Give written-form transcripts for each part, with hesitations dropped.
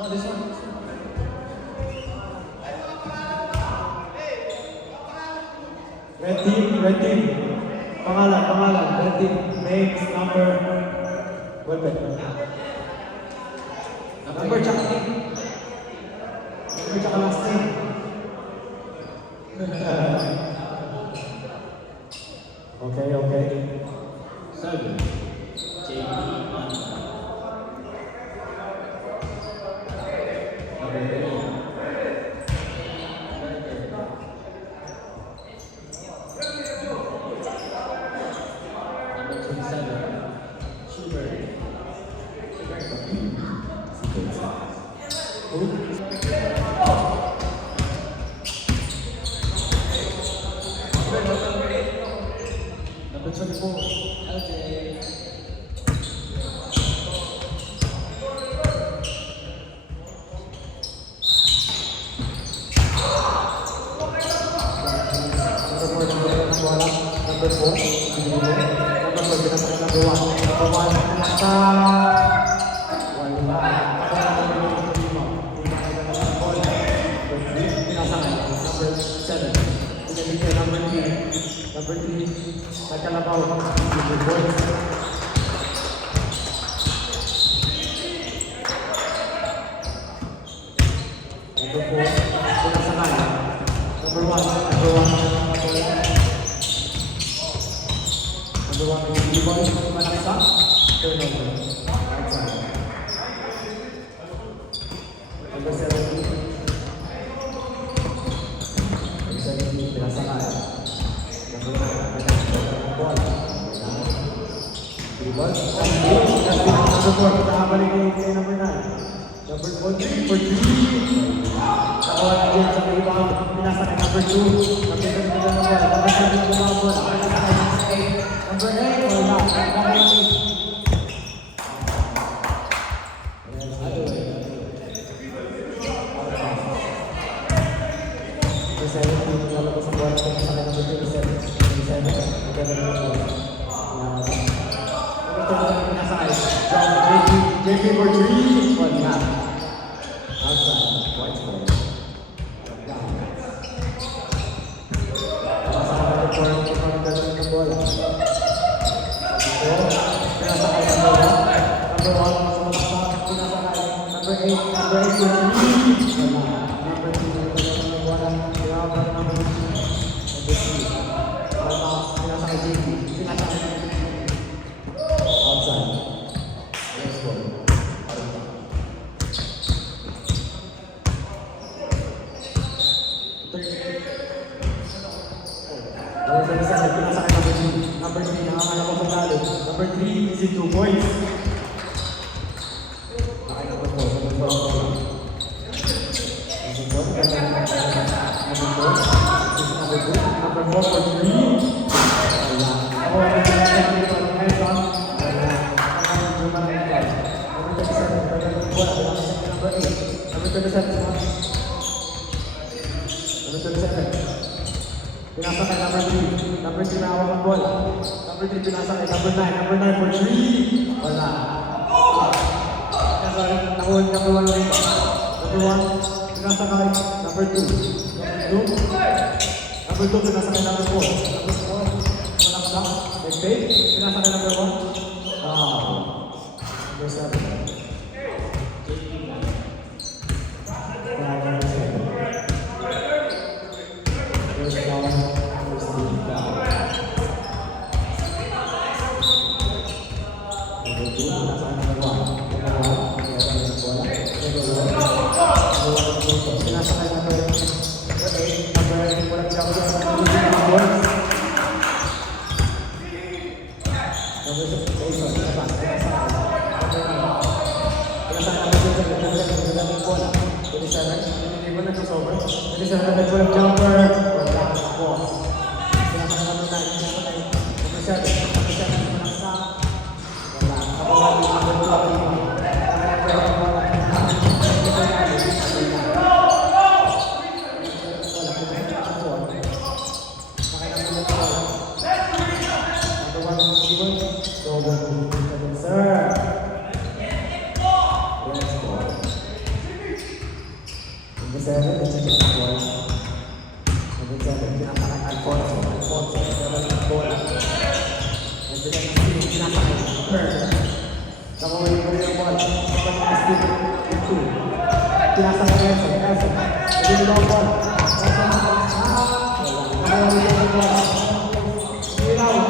Oh, this one. Red team. Pangalan. Red team. Names, number. Number tsaka last name. Okay. 7. JP Mann. Number 3. Number 27. Schubert. Who? Number 24. LJ. Number 4, number 1. Nasa wala. Number 7. Number 3. Nagkalabaw. Number 4. Pinasakay. Number 1. Number 1 is Ibon Manaksa. Turnover. Outside. Number 17. Pinasakay. Number 9. Ball. Ibon. Number 4. Nakabalik kay number 9. Number 4 for 3. Nakuha na dyan sa ibang pinasakay. Number 2. Number 7 na ball. Number 7 na ball. Number 8, wala. Number 8. Number 17, lalabas ang bola sa kasakay. Number 27. JP for 3. Wala. Outside. White ball. Number 3, nakakala ko sa talo. Number 3, easy 2 points. Number 4, number 4. Number 4 for 3. Pinasakay number 3. Number 3 na hawak ang bola. Number 3 pinasakay. Number 9. Number 9 for 3. Wala. Nakuha number 1 rin. Number 1 pinasakay. Number 2. Number 2 pinasakay number 4. Number 4 walang block. Nag-fade. Pinasakay number 1. Number 7. Sir. 7, this is just one. Number 7, pinasakay Alfonso. Alfonso, naman ng bola. And then, pinasakay Kerr. Nakawin ko rin ang bola. Nakawin ko Steven. Yung 2. Pinasakay Elson. Elson. Hindi mo ang bola. Elson. Nakawin ko ang bola. Ilaw.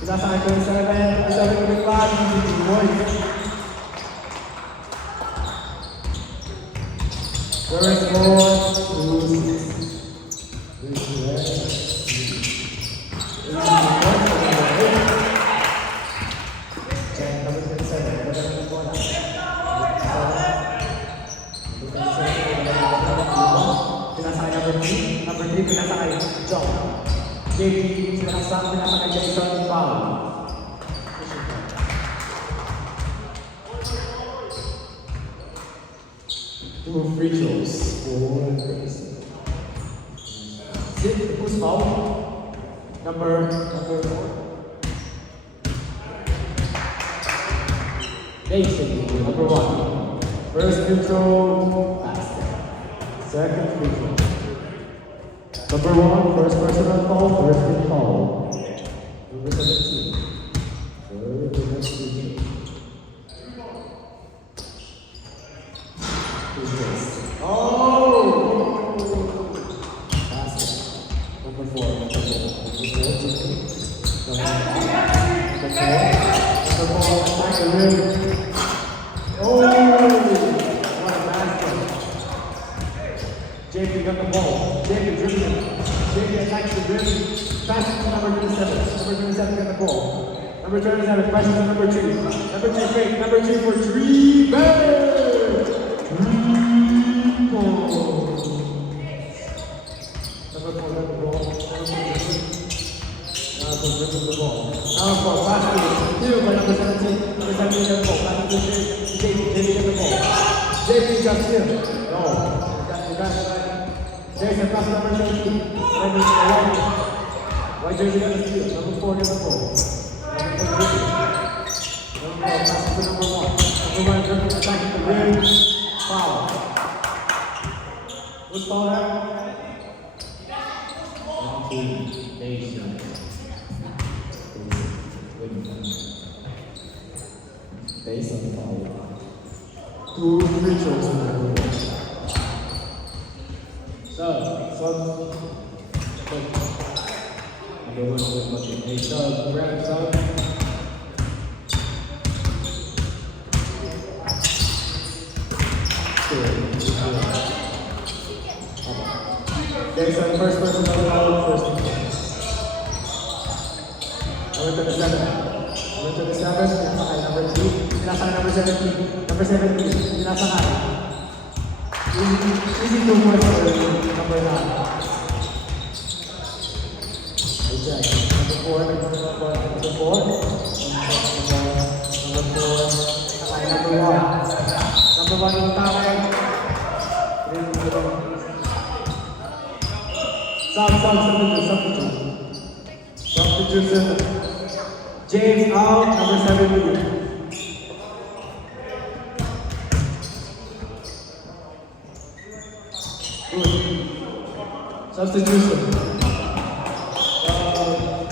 Pinasakay ko yung 7. 7 ko rin pa. Boys. First ball, 2-6. Number 3, pinasakay John. JP, pinasakay Jason Powell. Two free throws for Grayson. Who's foul? Number 4. Grayson, number 1. First free throw, basket. Second free throw. Number 1, first personal foul, first free foul. Number 17. Third free throw. Oh! Basket. Number 4. Number 4. Attack the rim. Oh! What a basket. JP got the ball. JP dribbling. JP attacks the rim. Passes to number 27. Number 27 got the ball. Number 27 passes to number 2. Number 2 fake. Number 2 for 3. Bang! JP got still. No. You got Jason pass number 17. White jersey got the steal. Number 4 got the ball. Number 4 passes to number 1. Number 1 dribbling attacking the rim. Foul. Who's foul now? 17, Jason. Based on the foul. 2 free throws in the room. Hey, sub, grab sub. Jason, first person on the foul, first. Number 27. Number 27, pinasakay. Number 3, pinasakay number 17. Number 17, pinasakay. Easy 2 more for number 9. Exactly. Number 4, number 4. Number 4, sakay number 1. Number 1 yung takay. Substitution. James out, number 7. Substitution.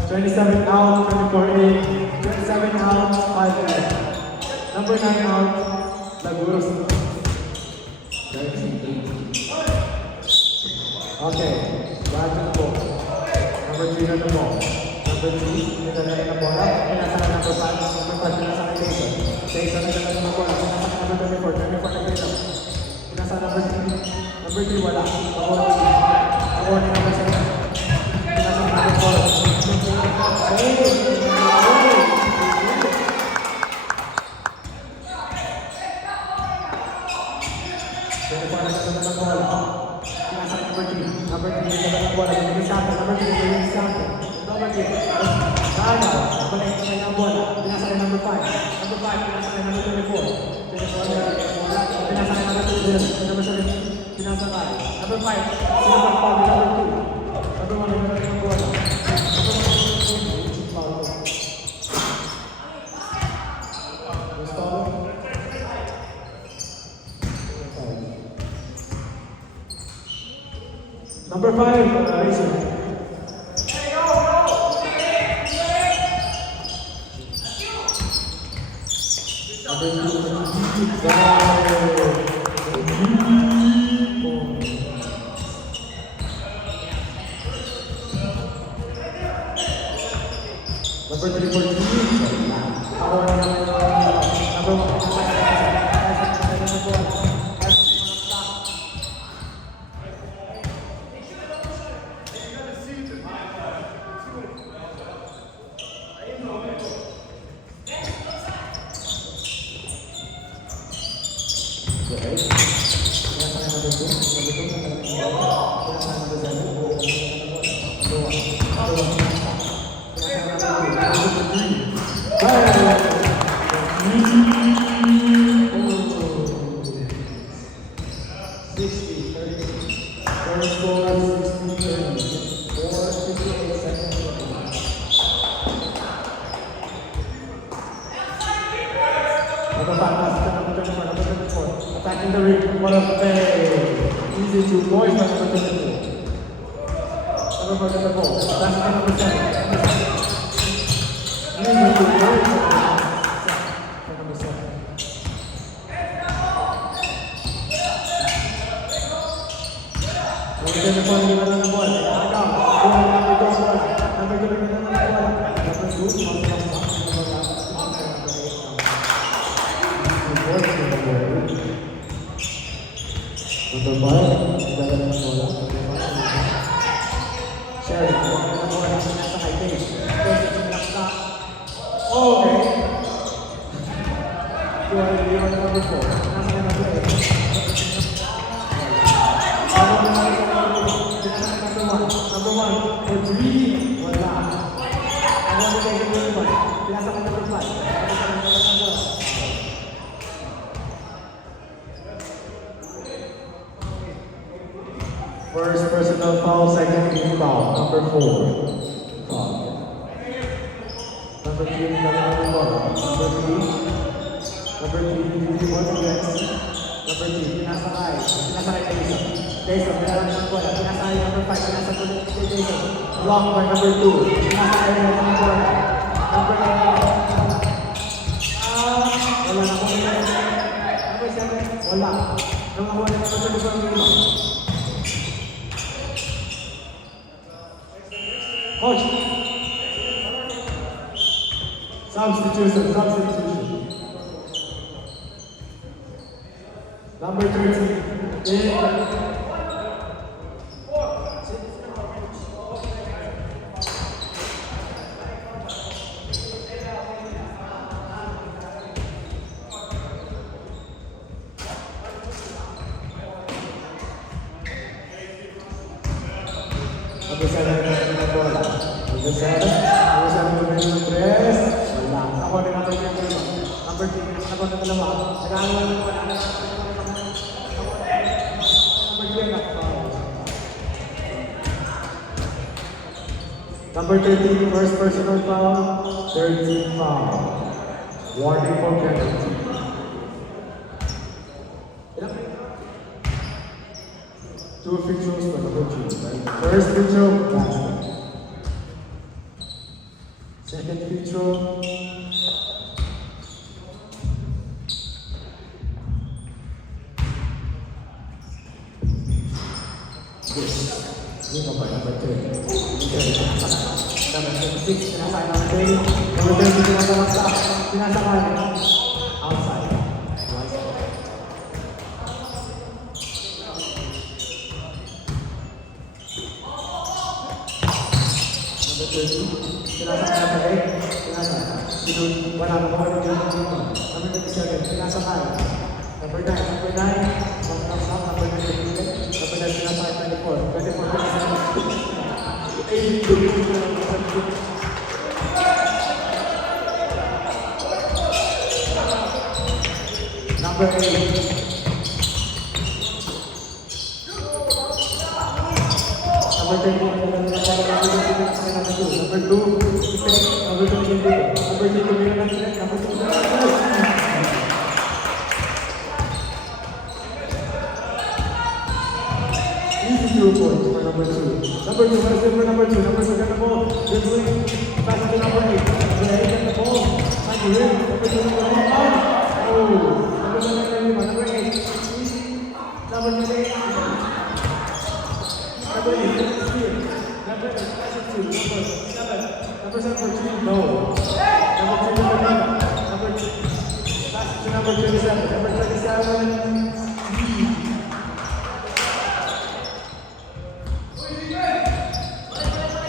27 out, 24 in. 27 out, 5 in. Number 9 out, Laguros. 13. Okay, back to the ball. Number 3 on the ball. Number 3, pinasakay ng bola. Pinasakay number 5. Number 5, pinasakay Jason. Jason, pinasakay ng bola. Pinasakay number 24. 24 na Jason. Pinasakay number 3. Number 3, wala. Ako na number 7. Pinasakay number 4. Number 3, pinasakay ng bola. Number 3, pinasakay. Number 3, Gana, balik ng bola. Pinasakay number 5. Number 5, pinasakay number 24. Pinasakay number 2. Number 7, pinasakay. Number 5, sinabag pa number 2. Number 1, pinasakay ng bola. Number 5, Razor. Number 3 for G. Number 1. Attacking the ring, what a play! Easy 2 points, number 24. Number 24, that's number 7. Easy 2 points, number 7. Number 24, number 1. Number 2, Number 5, kita akan bola. Sherry, bola nasa high pace. Okay. Number 4. Nasa number 8. Number 1 for 3. Wala. Pinasa ko number 5. First personal foul, second team foul. Number 4. Foul. Number 3, number 1. Number 3. Number 3, 51 against. Number 3, pinasakay. Pinasakay Jason. Jason, meron ng bola. Pinasakay number 5. Pinasakay Jason. Block by number 2. Pinasakay ng bola. Number 9. Wala na kung number 7. Wala. Nung ako na number 2. Coach. Substitution. Number 13. Number 7 na bola. Number 7 number 3. Wala. Ako na number 3. Number 3. Ako na dalawa. Nag-aaral na bola. Number 3 na. Number 13, first personal foul. 13 foul. Warning for penalty. Two free throws for number 2. First free throw, basket. Second free throw. This. Yun ako, number 3. Number 26, pinasakay number 3. Number 30, pinasakay. Outside. Pinasakay number 8, pinasakay. Wala na ako ng number 27, pinasakay. Number 9, number 9, number 9, pinasakay 24, 24, number 8. Number 2, easy 2 points for number 2. Number 2, what is it for number 2? Number 2 got the ball. Dribbling. Pass it to number 8. Number 8 got the ball. Trying to win. Number 2, number 1. Oh. Number 7, number 8. Number 8. Number 8. Number 8. Pass it to number 7. Number 7 for 3. No. Number 3, number 9. Number 2. Pass it to number 27. Number 27.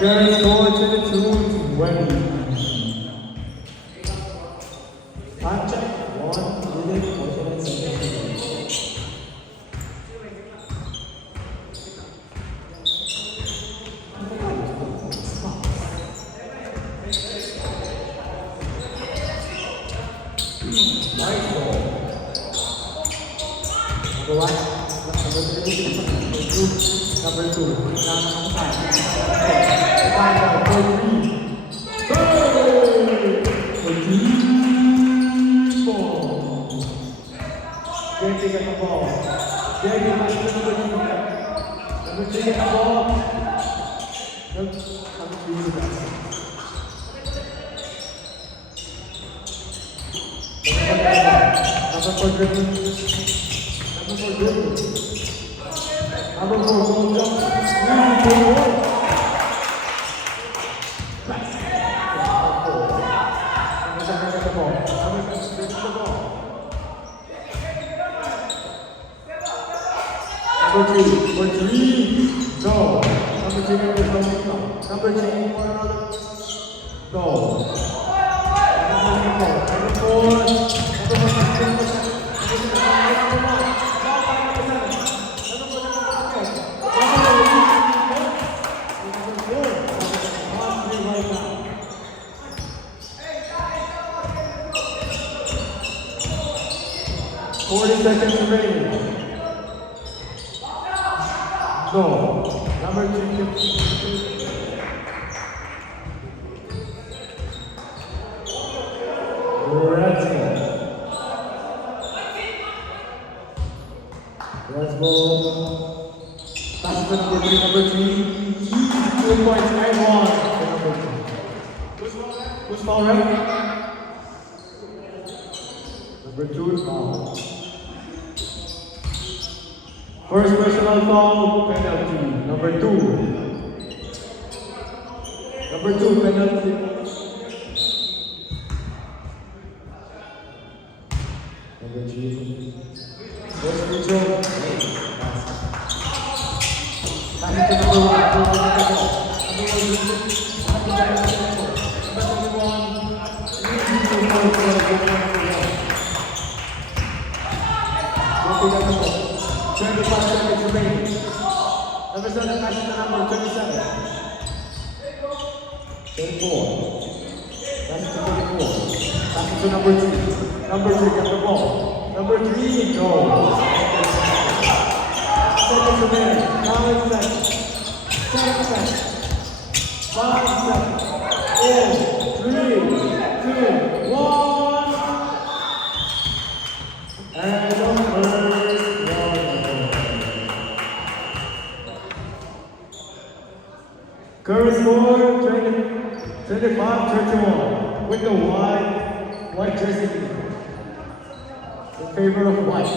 Current score 22-20. Time check. 1 minute 49 seconds. Nice ball. Number 1. Number 3. Number 2. Number 2. Jackie got the ball. Jackie got the ball. Number 3 got the ball. Number 3 is the best. Number 4 dribbling. Number 4 dribbling. Number 4 goal jump. Number 3, for 3, no. Number 3, number 4, number 3, for another, no. Number 4, number 4, seconds remaining. No. Number 3. Let's go. Pass to number 3, number 3. 2 points, 9-1. Who's foul, right? Number 2 is foul. First personal foul, penalty. Number 2. Number 2, penalty. Number 3. First control. Pass it to number 1. Number 7, pass it to number 27. 34. Pass it to 34. Pass it to number 3. Number 3, get the ball. Number 3, no. Seconds remaining. 9 seconds. 7 seconds. 5 seconds. 4, 3, 2, 1. And number 1. Current score 25-31 with the white jersey in favor of white.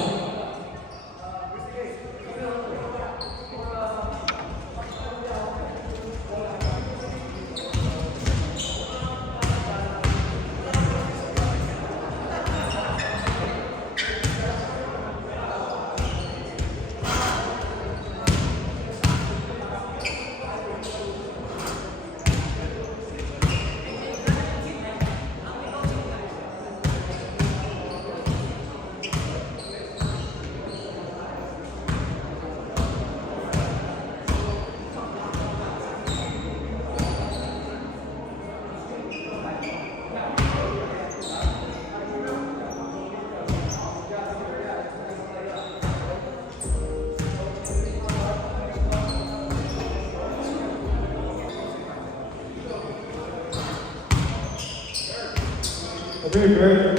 Okay, great.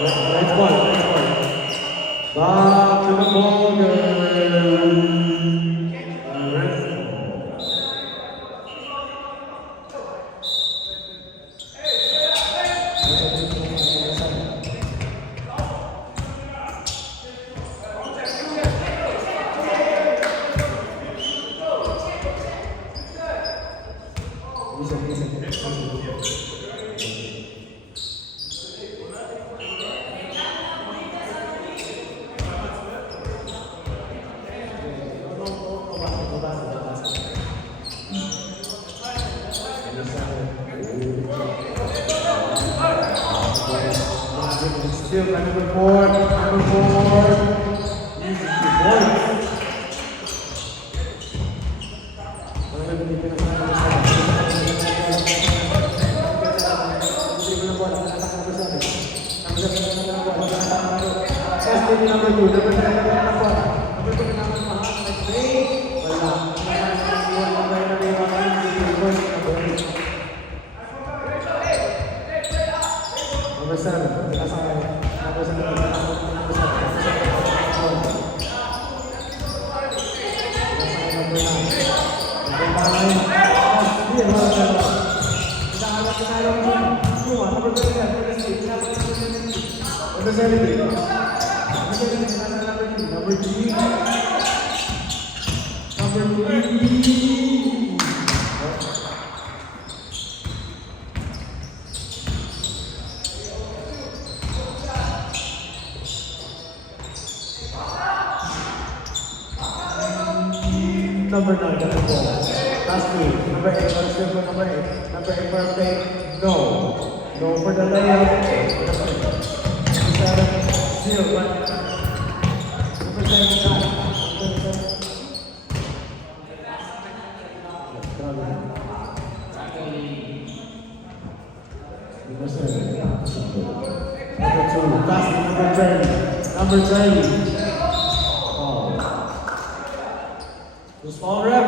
Nice ball. Back to the ball game. Rest Still number 4. Easy boys. Number 2. Number 3. Number 9, number 4. Last 3. Number 8, let's go for number 8. Number 8 for a play. No. No for the layup. Number 7, 0. Number 7, 9. Number 2, pass to number 20. Number 20. Oh. The small rep.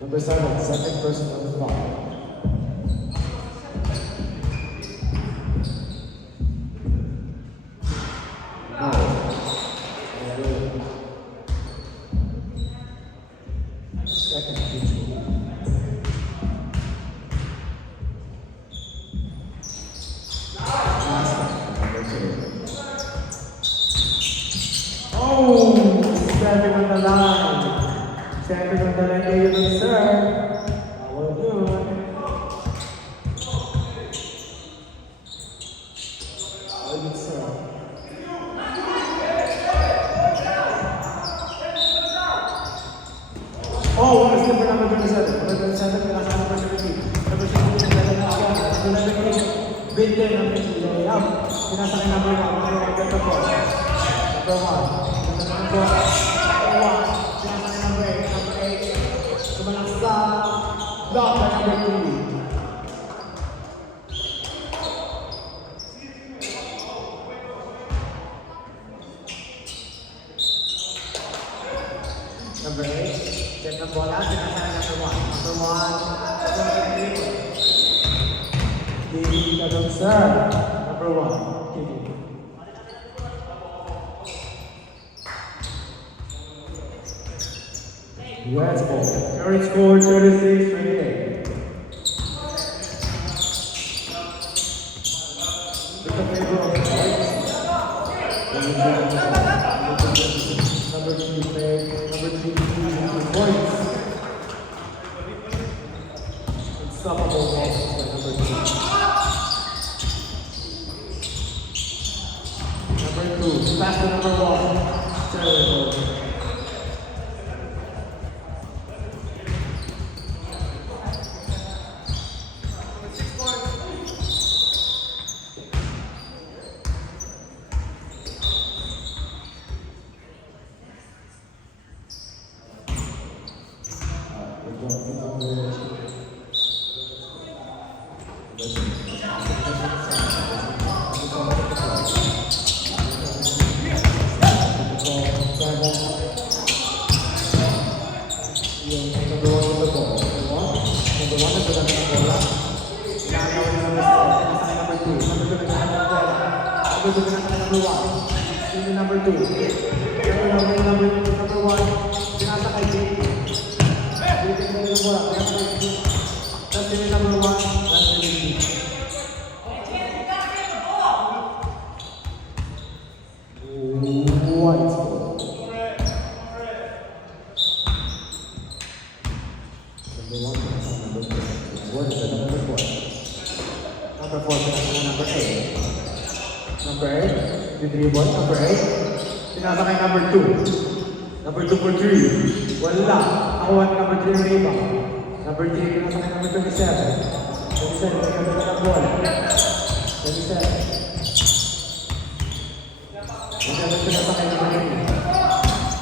Number 7, second person on the spot. No. Second teacher. Oh, stepping on the line. Stepping on the line, you will serve. Well done. Well done, sir. Oh, what is different number 27? Number 27, pinasa number 17. Number 17, pinasa number 11. Big day number 2. Layup. Pinasa kay number 1. Number 1, get the ball. Number 1. Number 1. Pinasa kay number 8. Number 8. Sumalang stop. Block by number 3. Number 8. Get the ball out. Pinasa kay number 1. Number 1. Hindi ka doon, sir. Number 1. Let's go. Current score 36-28. With the favor of the Whites. Number 2 play. Number 2 points. Unstoppable offense by number 2. Number 2. Pass to number 1. Terrible. Yung number 1 with the ball. Number 1 na doon ang bola. Inaagaw na number 7. Pinasakay number 2. Number 2 na doon ang bola. Number 2 pinasakay number 1. Yun yung number 2. Number 1. Pinasakay JP. JP na yung bola. Pinasakay JP. That's yung number 1. That's yung JP. White ball. Number 1 pinasakay number 2. What is it? Number 4. Number 4 pinasakay number 8. Number 8. The dribble. Number 8. Pinasakay number 2. Number 2 for 3. Wala. Nakuha ni number 3 yung rebound. Number 3 pinasakay number 27. 27. Pinasakay ng bola. 27. Pinasakay number 3.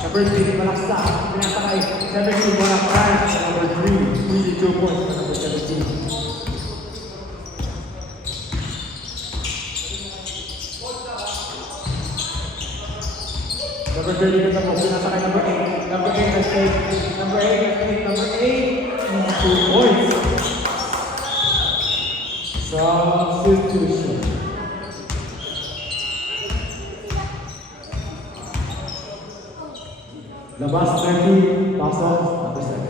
Number 3, malaksa. Pinasakay 17, bola prime sa number 3. Easy 2 points sa number 17. Number 30 ka po, pinasakay number 8. Number 8 has 8. Number 8 has 8. Number 8, easy 2 points. Substitution. Labas 30, pasok, number 7.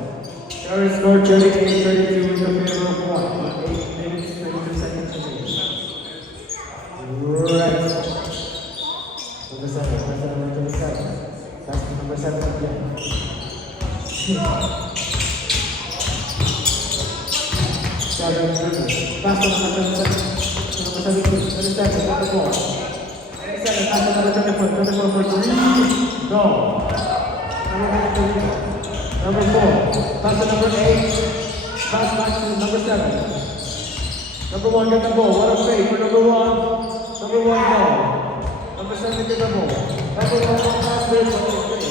Current score 38-32 in the favor of 1. 8 minutes, 22 seconds remaining. Right. Number 7, number 27. That's the number 7 again. Pass to number 27. Number 17, 27, number 4. 27, pass to number 24. 24 for 3. No. Number 4, pass to number 8, pass back to number 7. Number 1, get the ball. What a fake for number 1. Number 1, go. Number 7, get the ball. Number 1, pass this, what a fake.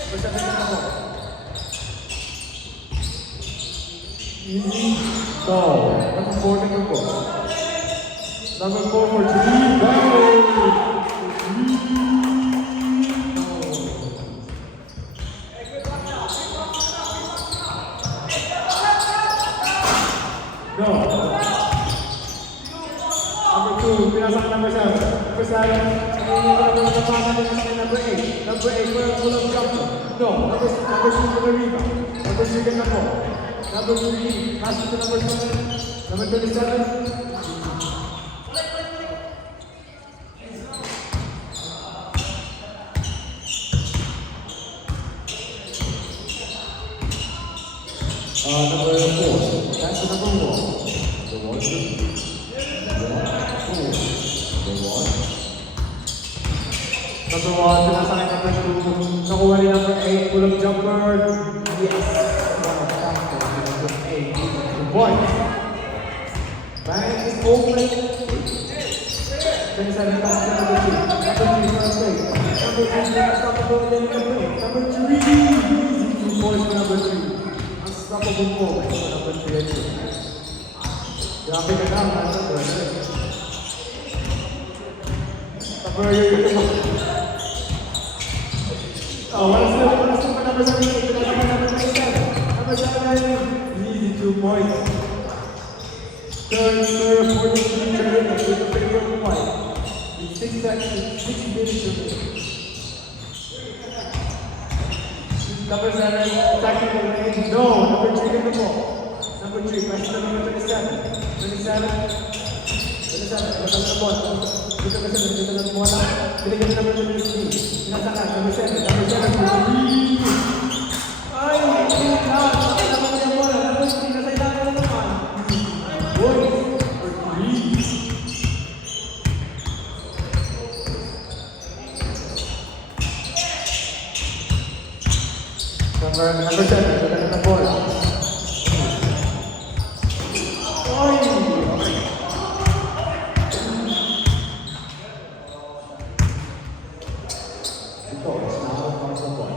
Number 7, get the ball. Easy, go. Number 4, get the ball. Number 4 for 3, go. Go. Number 2, pinasakay number 7. Number 7, number 8. Number 8, walang jumper. No, number 2 for the rebound. Number 3, get the ball. Number 3, pass it to number 7. Number 27. Number 4, that's the number 1. Number 1, 2. Number 1, pinasakay number 2. Nakuha ni number 8, pull-up jumper. Yes! Number 8, 2 points. Bank is open. 27 pass to number 2. Number 3 for a play. Number 3, unstoppable again number 8. Number 3, easy 2 points for number 3. Unstoppable forward for number 3 and 2. Grabe ka na, nasa brother. Number 8. Oh, wala sila pa number 7. Number 27. Number 7, easy 2 points. Third, 43, 30, with the favor of 1. In 6 seconds, 6 minutes remaining. Number 7, attacking the lane. No, number 3 in the ball. Number 3, pass to number 27. 27, pass the ball. Dito ka sa dito ng bola. Binigyan number 23. Pinasakay, number 7. Number 7, for 3. Ay, hindi na. Nakakalaman mo yung bola. Number 3, nasa ilalim na naman. Boy, for 3. Number 7, ito na bola. Oy! Okay. Ito, it's now on the ball.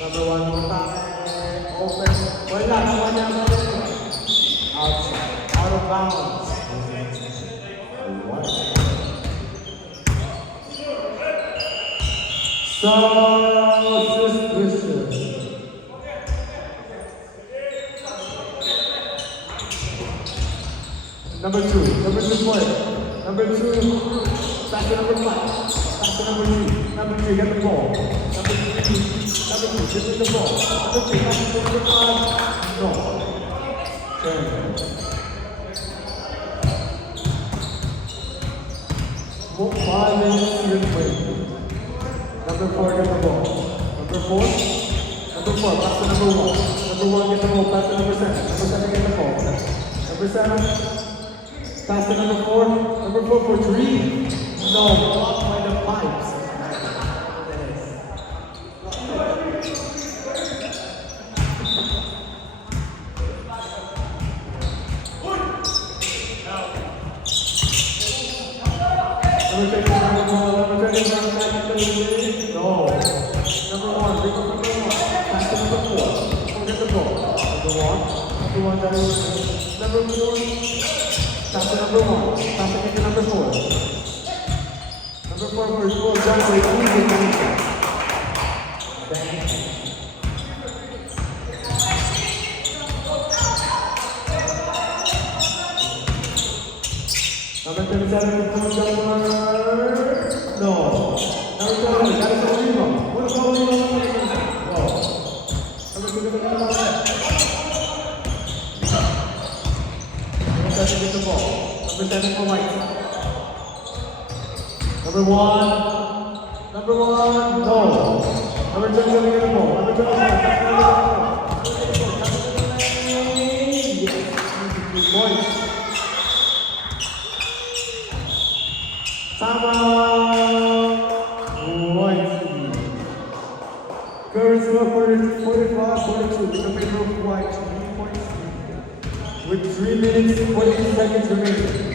Number 1, open. Wala, nakuha niya ang outside. Out of bounds. What? South Twister. Number two point. Number two, back to number 5. Back to number 3. Number 3, get the ball. Number 2, give me the ball. Number 3, back to number 5. No. Turn. 5 minutes to play. Number 4, get the ball. Number 4, back to number 1. Number 1, get the ball, back to number 7. Number 7, get the ball. Number 7, pass to number 4. Number 4 for 3. No, blocked by the pipes. Number 10, number 10, no. Number 1, big up number 1. Pass to number 4. Get the ball. Number 1, that is number 4. Pass to number 1. Pass again to number 4. Number 4 for school, jump with easy. Number 37, no. Number 20, that is a rebound. What about rebound? No. Number 2, get the ball. Number 7 for Mike. Number 1, no. Number 2, get the ball. Number 2, yes, points. Timeout. Current score 45-42. In the favor of White, 3 points with 3 minutes 42 seconds remaining.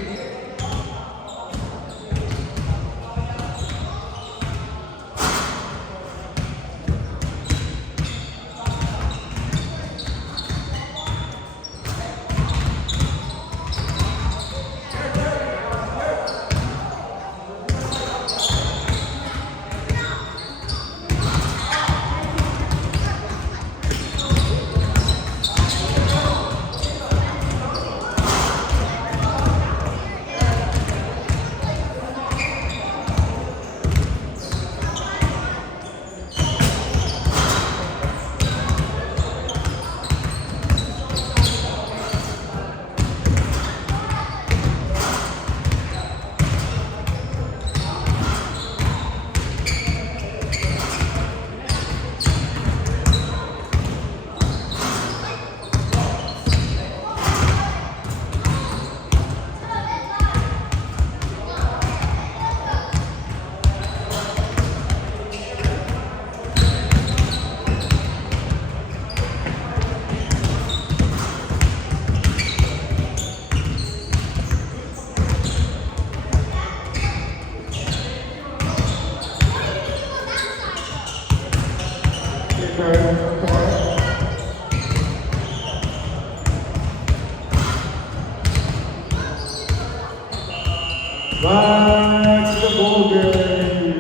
Back to the ball game.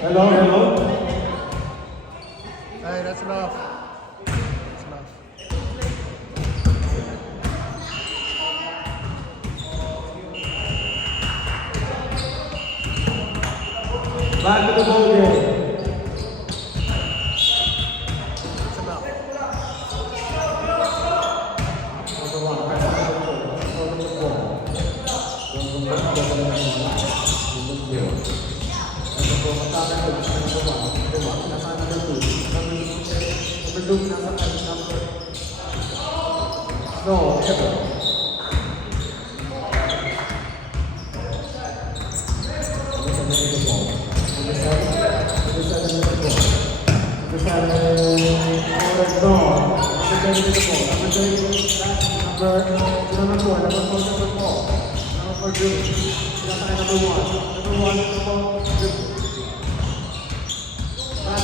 Hello. Hey, that's enough. That's enough. Back to the ball game. That's enough. Number 1, pass to number 4. Number 4. No, ever.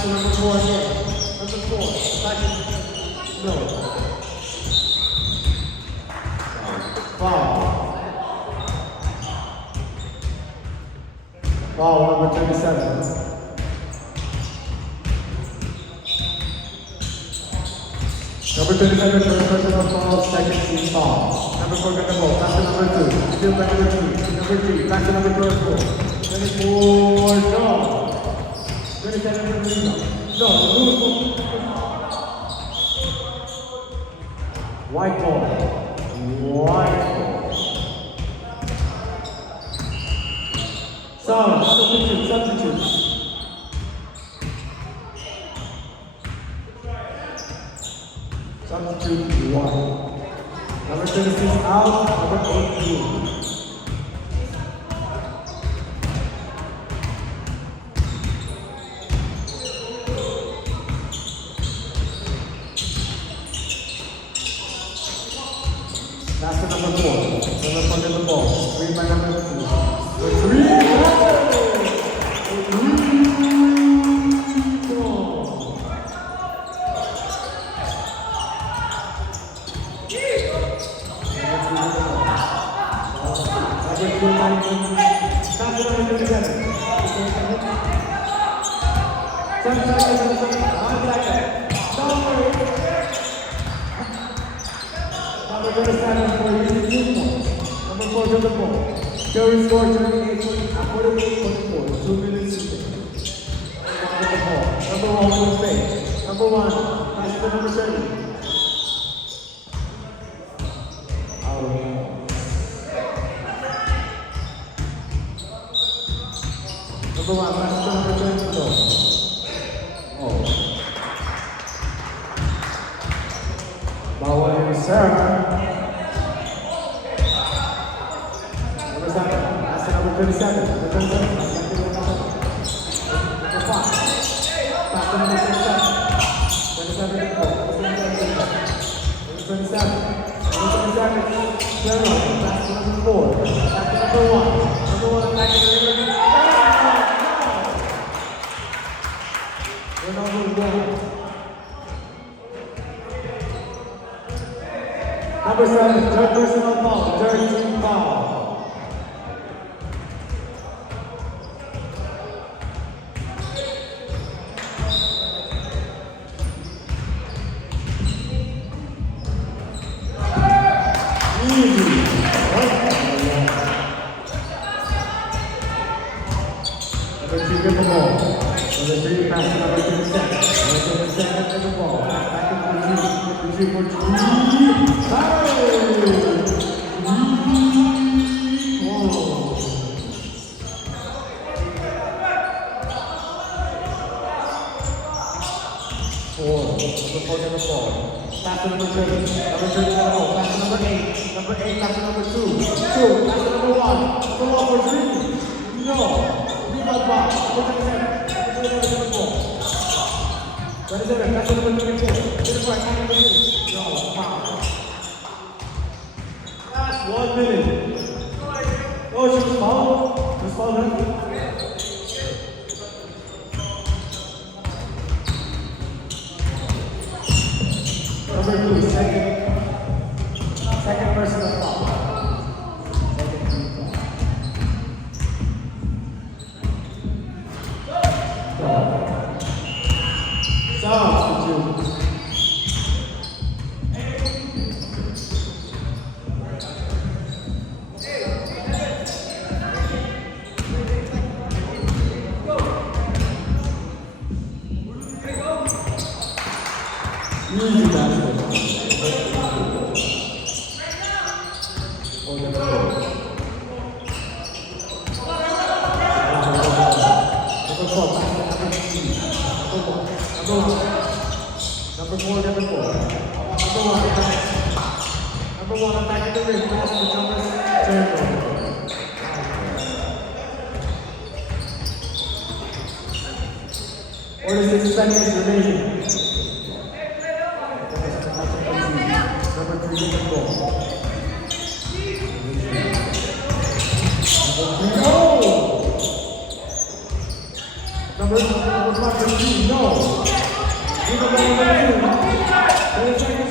Number 4 again. Number 4. No. Foul. Foul, number 27. Number 27 for personal foul, second team foul. Number 4 got the ball, pass to number 2. Still back to number 2. Number 3, back to number 4. 24, no. 27 for Lima. No, white ball. White ball. Substitute. Substitute 1. Number 26 out, number 18. Pass to number 4. Number 4 to the ball. 3 by number 2. For 3. Number 4 to the ball. Curry scored 48-44. 2 minutes to go. Number 1 will stay. Number 1, pass to number 7. Number 1, pass to number 20. Oh. Bawal yung serve. Number 7, pass to number 27. Number 27, pass to number 5. Pass to number 27. 27 to go. Number 27. Number 27. Zero. Pass to number 4. Pass to number 1. Number 1 attack to number 2. Ronaldo won. Number 7, third personal foul, third team foul. Easy. Number 2 get the ball. Number 3 pass to number 27. Number 27 get the ball. Back to number 2 for 3. Pass to number 30. Number 30 to the ball. Pass to number 8. Number 8 pass to number 2. 2 pass to number 1. Number 1 for 3. No. Rebound back. Number 27. Number 27 to the ball. 27 pass to number 24. 24 number 3. No. Foul. Last 1 minute. Oh, she was fouled. She was fouled, huh? Number 2, second personal foul. Second team foul. Substitute. Easy basketball. Oh, number 4. Number 4, number 3. Number 4, number 4. Number 1, attack the rim. Pass to number 7. 46 seconds remaining. Number 3 get the ball. Number 3, no. Number 3, no.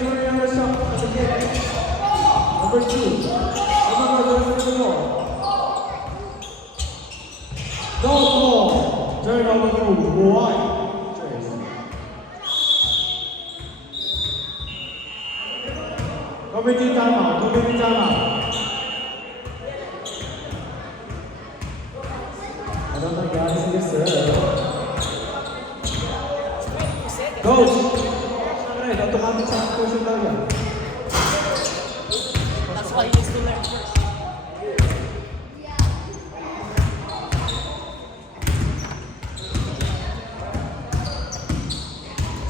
Number 2 timeout. 2-minute timeout. Ano nangyari sa serve? Coach! Alright, automatic sa person daw yan. That's why he needs to learn first.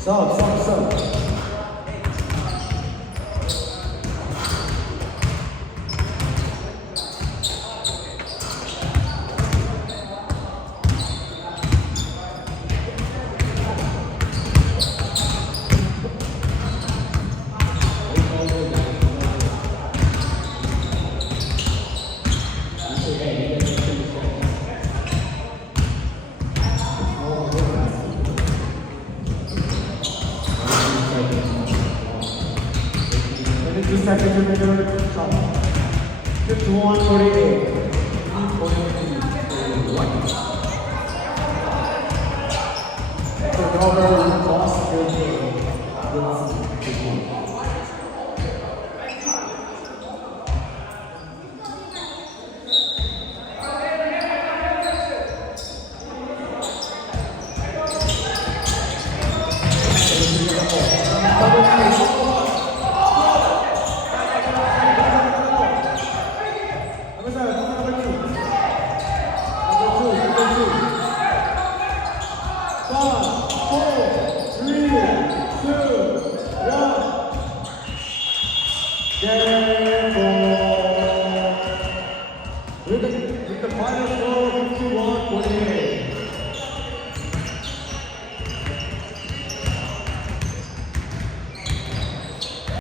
Sub. Seconds remaining on the shot. 51-48. 42. Turnover, lost field goal. Double